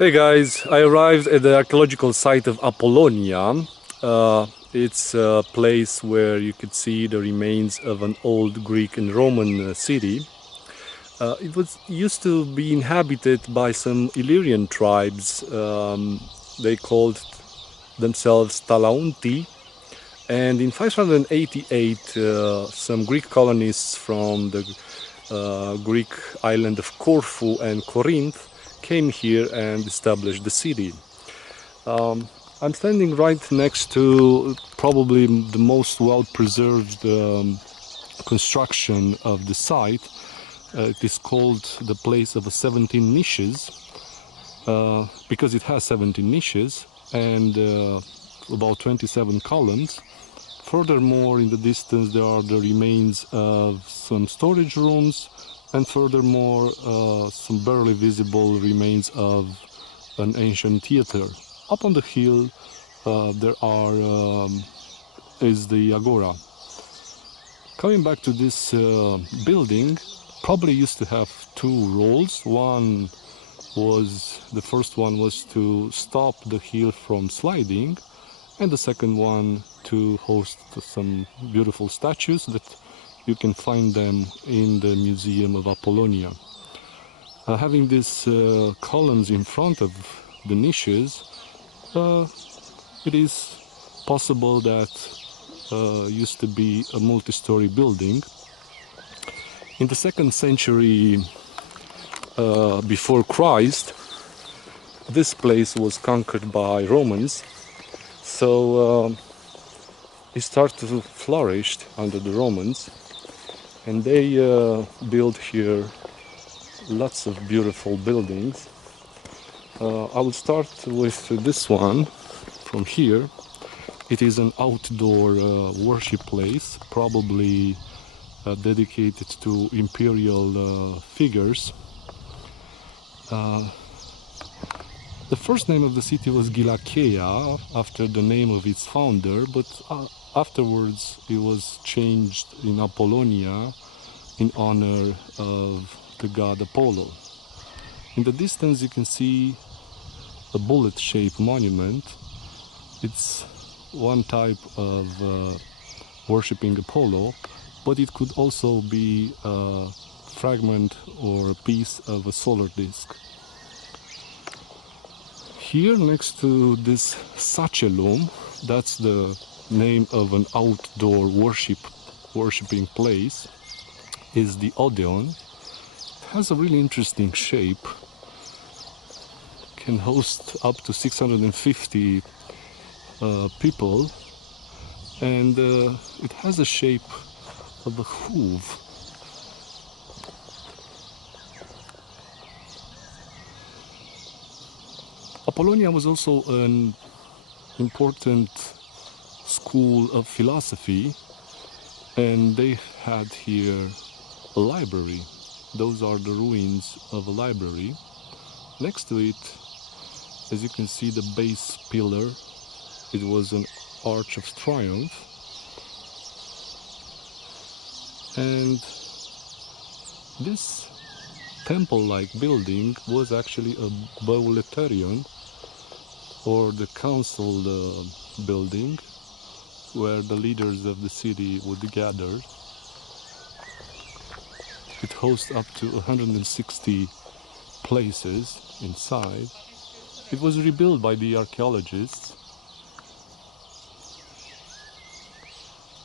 Hey guys, I arrived at the archaeological site of Apollonia. It's a place where you could see the remains of an old Greek and Roman city. It was used to be inhabited by some Illyrian tribes. They called themselves Talaunti. And in 588, some Greek colonists from the Greek island of Corfu and Corinth came here and established the city. I'm standing right next to probably the most well-preserved construction of the site. It is called the place of the 17 niches because it has 17 niches and about 27 columns. Furthermore, in the distance there are the remains of some storage rooms, and furthermore some barely visible remains of an ancient theater. Up on the hill is the agora. Coming back to this building, probably used to have two roles. The first one was to stop the hill from sliding, and the second one to host some beautiful statues that you can find them in the Museum of Apollonia. Having these columns in front of the niches, it is possible that used to be a multi-story building. In the 2nd century before Christ, this place was conquered by Romans, so it started to flourish under the Romans, and they built here lots of beautiful buildings. I will start with this one from here. It is an outdoor worship place, probably dedicated to imperial figures. The first name of the city was Gilakeia, after the name of its founder, but afterwards it was changed in Apollonia in honor of the god Apollo. In the distance you can see a bullet-shaped monument. It's one type of worshipping Apollo, but it could also be a fragment or a piece of a solar disk. Here next to this Sacellum, that's the name of an outdoor worshipping place, is the Odeon. It has a really interesting shape. Can host up to 650 people, and it has a shape of a hoof. Apollonia was also an important school of philosophy, and they had here a library. Those are the ruins of a library. Next to it, as you can see, the base pillar, it was an arch of triumph, and this temple-like building was actually a bouleuterion, or the council building, where the leaders of the city would gather. It hosts up to 160 places inside. It was rebuilt by the archaeologists.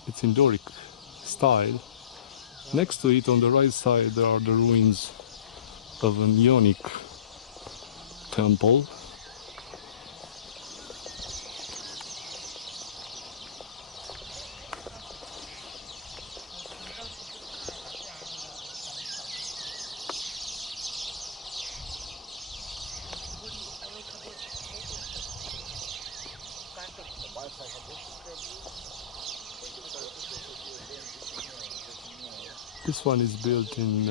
It's in Doric style. Next to it, on the right side, there are the ruins of an Ionic temple. This one is built in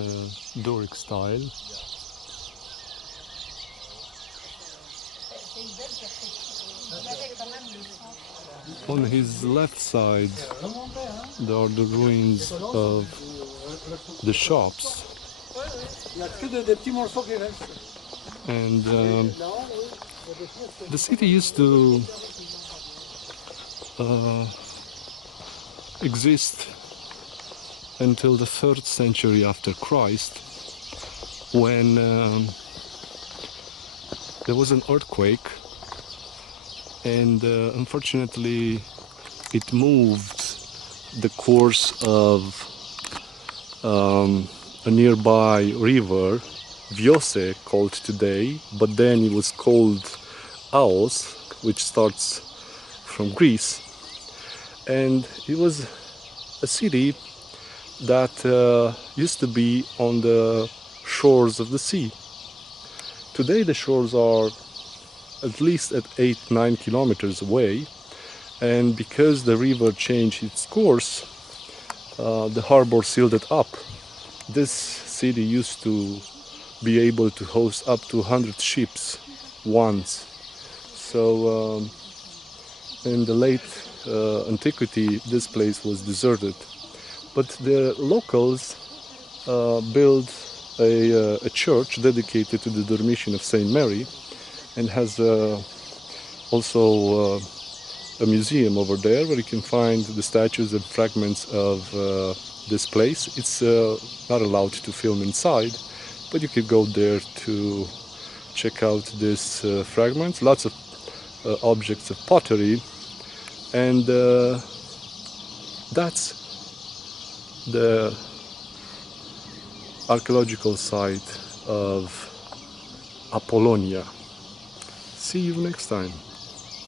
Doric style. On his left side there are the ruins of the shops, and The city used to exist until the 3rd century after Christ, when there was an earthquake, and unfortunately it moved the course of a nearby river, Vjose, called today, but then it was called Aoos, which starts from Greece, and it was a city that used to be on the shores of the sea. Today the shores are at least at 8-9 kilometers away, and because the river changed its course, the harbor sealed it up. This city used to be able to host up to 100 ships once. So in the late antiquity, this place was deserted. But the locals built a church dedicated to the Dormition of Saint Mary, and has also a museum over there where you can find the statues and fragments of this place. It's not allowed to film inside, but you could go there to check out these fragments. Lots of objects of pottery, and that's the archaeological site of Apollonia. See you next time.